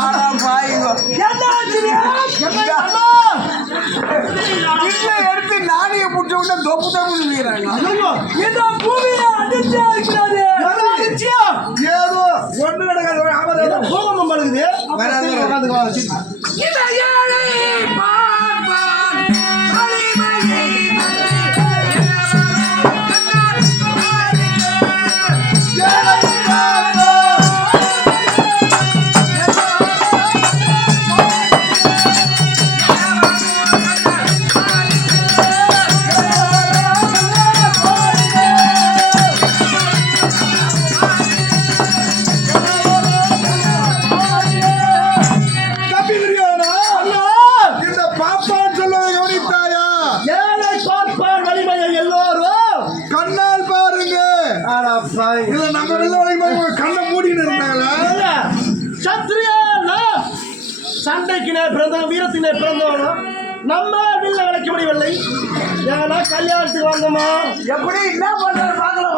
ஆனா பாயுங்க எடுத்து நாடிய புடிச்ச விட்டு தொப்பு தொப்பு இந்த பூமியை அடிச்சு இருக்கிறது ஏதோ ஒண்ணு நடக்காது பூகம்பம் பழுகுது இந்த ஏழை பார்ப்பான் வலிமையை கண்ணை மூடின்னு இருந்தாங்களா சண்டைக்கினே பிறந்தவன் வீரத்தினே பிறந்தவனும் நம்ம வில்ல விளக்க முடியவில்லை ஏன்னா கல்யாணத்துக்கு வந்தோமா எப்படி என்ன பண்றது பார்க்கலாம்.